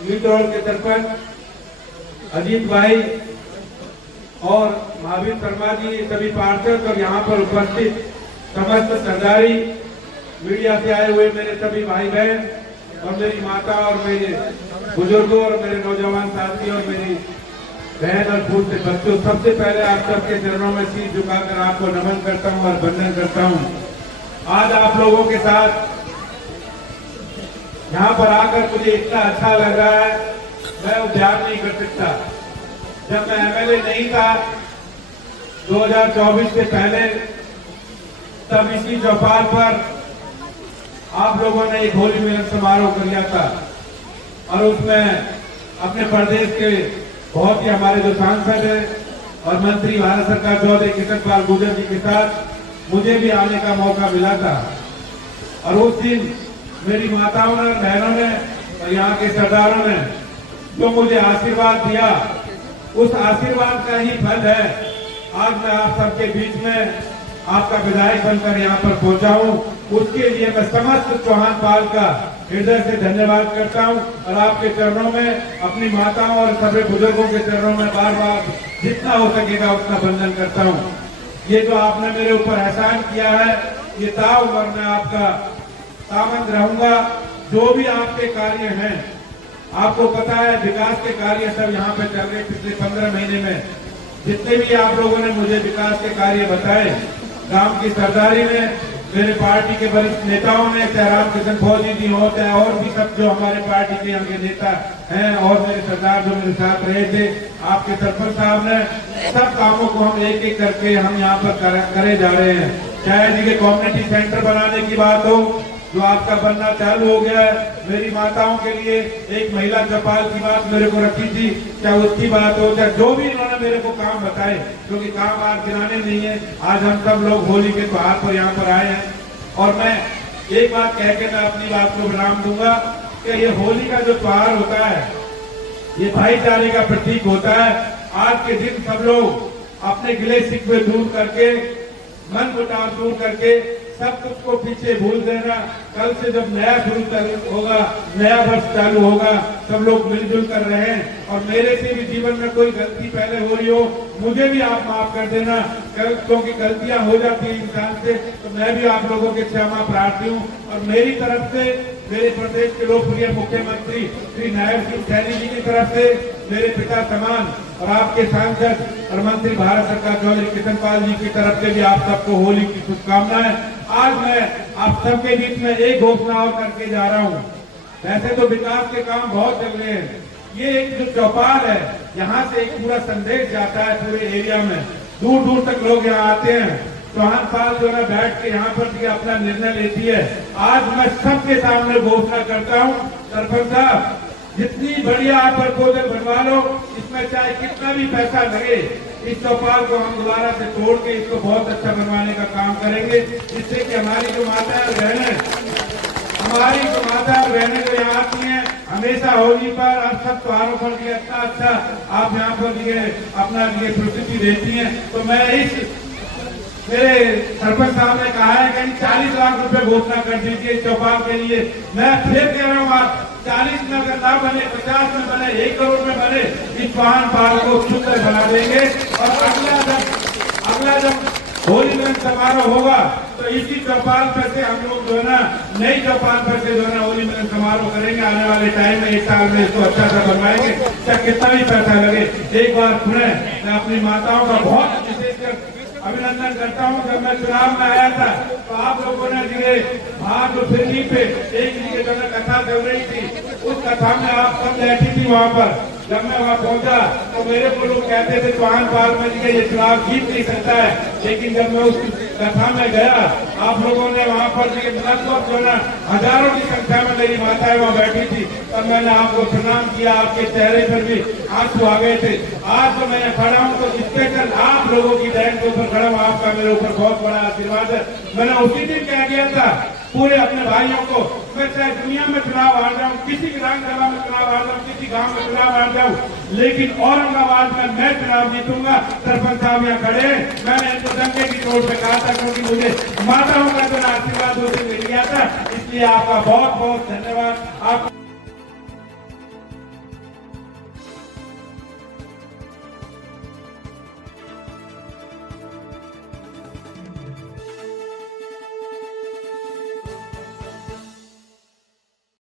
मीटरोल के सरपंच अजीत भाई और महावीर शर्मा जी, सभी पार्षद और यहाँ पर उपस्थित समस्त सरदारी, मीडिया से आए हुए मेरे सभी भाई बहन और मेरी माता और मेरे बुजुर्गों और मेरे नौजवान साथी और मेरी बहन और फूल से बच्चों, सबसे पहले आप सबके चरणों में शीश झुकाकर आपको नमन करता हूँ और वंदन करता हूँ। आज आप लोगों के साथ यहाँ पर आकर मुझे इतना अच्छा लग रहा है, मैं उद्यान नहीं कर सकता। जब मैं एमएलए नहीं था 2024 से पहले, तब इसी चौपाल पर आप लोगों ने एक होली मिलन समारोह किया था और उसमें अपने प्रदेश के बहुत ही हमारे जो सांसद हैं और मंत्री भारत सरकार चौधरी किशन पाल गुर्जर जी के साथ मुझे भी आने का मौका मिला था। और उस दिन मेरी माताओं ने, बहनों ने और यहाँ के सरदारों ने जो मुझे आशीर्वाद दिया, उस आशीर्वाद का ही फल है आज मैं आप सबके बीच में आपका विधायक बनकर यहाँ पर पहुंचा हूँ। उसके लिए मैं समस्त चौहान पाल का हृदय से धन्यवाद करता हूँ और आपके चरणों में, अपनी माताओं और सभी बुजुर्गों के चरणों में बार बार जितना हो सकेगा उतना वंदन करता हूँ। ये जो आपने मेरे ऊपर एहसान किया है, ये ताउम्र मैं आपका ताबंद रहूंगा। जो भी आपके कार्य हैं, आपको पता है विकास के कार्य सब यहाँ पे चल रहे। पिछले 15 महीने में जितने भी आप लोगों ने मुझे विकास के कार्य बताए, गांव की सरदारी में, मेरे पार्टी के वरिष्ठ नेताओं ने, चाहे रामकिशन फौजी जी हो, चाहे और भी सब जो हमारे पार्टी के यहाँ के नेता हैं और मेरे सरदार जो मेरे साथ रहे थे, आपके सरपंच साहब ने, सब कामों को हम एक एक करके हम यहाँ पर करे जा रहे हैं। चाहे जी के कम्युनिटी सेंटर बनाने की बात हो जो आपका बनना चालू हो गया है, मेरी माताओं के लिए एक महिला चौपाल की बात मेरे को रखी थी, चाहे उसकी बात हो, चाहे जो भी इन्होंने मेरे को काम बताए, क्योंकि काम आज गिनाने नहीं है। आज हम सब लोग होली के त्योहार पर यहाँ पर आए हैं और मैं एक बात कह के मैं अपनी बात को विराम दूंगा कि ये होली का जो त्योहार होता है, ये भाईचारे का प्रतीक होता है। आज के दिन सब लोग अपने गिले शिकवे दूर करके, मन मुटाव दूर करके, सब कुछ को पीछे भूल देना। कल से जब नया शुरू होगा, नया वर्ष चालू होगा, सब लोग मिलजुल कर रहे हैं। और मेरे से भी जीवन में कोई गलती पहले हो रही हो, मुझे भी आप माफ कर देना, क्योंकि गलतियां हो जाती हैं इंसान से। तो मैं भी आप लोगों के क्षमा प्रार्थी हूँ और मेरी तरफ से, मेरे प्रदेश के लोकप्रिय मुख्यमंत्री श्री नायब सिंह सैनी जी की तरफ से, मेरे पिता समान और आपके सांसद और मंत्री भारत सरकार चौधरी किशन पाल जी की तरफ से भी आप सबको होली की शुभकामनाएं। आज मैं आप सबके बीच में एक घोषणा और करके जा रहा हूँ। वैसे तो विकास के काम बहुत चल रहे हैं, ये एक जो चौपाल है, यहाँ से एक पूरा संदेश जाता है पूरे एरिया में, दूर दूर तक लोग यहाँ आते हैं। चौहान पाल जो है बैठ के यहाँ पर अपना निर्णय लेती है। आज मैं सबके सामने घोषणा करता हूँ, सरपंच साहब जितनी बढ़िया आप प्रपोजल बनवा लो, इसमें चाहे कितना भी पैसा लगे, इस चौपाल को हम दोबारा से तोड़ के इसको बहुत अच्छा बनवाने का काम करेंगे, जिससे कि हमारी जो माता और बहनें, हमारी जो माता और बहनें जो यहाँ आती हैं हमेशा होली पर और सब त्योहारों पर भी अच्छा आप यहाँ पर ये अपना ये प्रस्तुति देती हैं। तो मैं इस मेरे सरपंच साहब ने कहा है कि 40 लाख रुपए घोषणा कर दीजिए इस चौपाल के लिए। मैं फिर कह रहा हूँ, आप 40 में अगर ना बने, 50 में बने, 1 करोड़ में बने, इस चौहान पाल को सुंदर बना देंगे। और अगला जब होली मिलन समारोह होगा तो इसी चौपाल पर से हम लोग जो है ना, नई चौपाल पर से जो है ना होली मिलन समारोह करेंगे। आने वाले टाइम में 1 साल में इसको अच्छा सा बनवाएंगे, चाहे कितना भी पैसा लगे। एक बार पुनः मैं अपनी माताओं का बहुत विशेषकर अभिनंदन करता हूं। जब मैं चुनाव में आया था तो आप लोगों ने बाहर जो फिरनी पे एक जो कथा चल रही थी, उस कथा में आप सब बैठी थी वहां पर। जब मैं वहां पहुंचा तो मेरे को लोग कहते थे चौहान पाल में ये चुनाव जीत नहीं सकता है, लेकिन जब मैं उस कथा में गया, आप लोगों ने वहां पर लगभग जो ना हजारों की संख्या में मेरी माताएं वहां बैठी थी, तब मैंने आपको प्रणाम किया, आपके चेहरे पर भी आंसू आ गए थे। आज तो मैं खड़ा हूँ तो स्पेशल आप लोगों की बहन के ऊपर खड़ा हूँ, आपका मेरे ऊपर बहुत बड़ा आशीर्वाद है। मैंने उसी दिन कह दिया था पूरे अपने भाइयों को, मैं चाहे दुनिया में चुनाव हार जाऊं, किसी विधानसभा में चुनाव हार जाऊं, किसी गांव में चुनाव हार जाऊं, लेकिन औरंगाबाद में मैं चुनाव जीतूंगा। सरपंच साहब यहाँ खड़े, मैंने इनको दंगे की चोट पे कहा था, क्योंकि मुझे माताओं का जो आशीर्वाद उसे मिल गया था। इसलिए आपका बहुत बहुत धन्यवाद। आप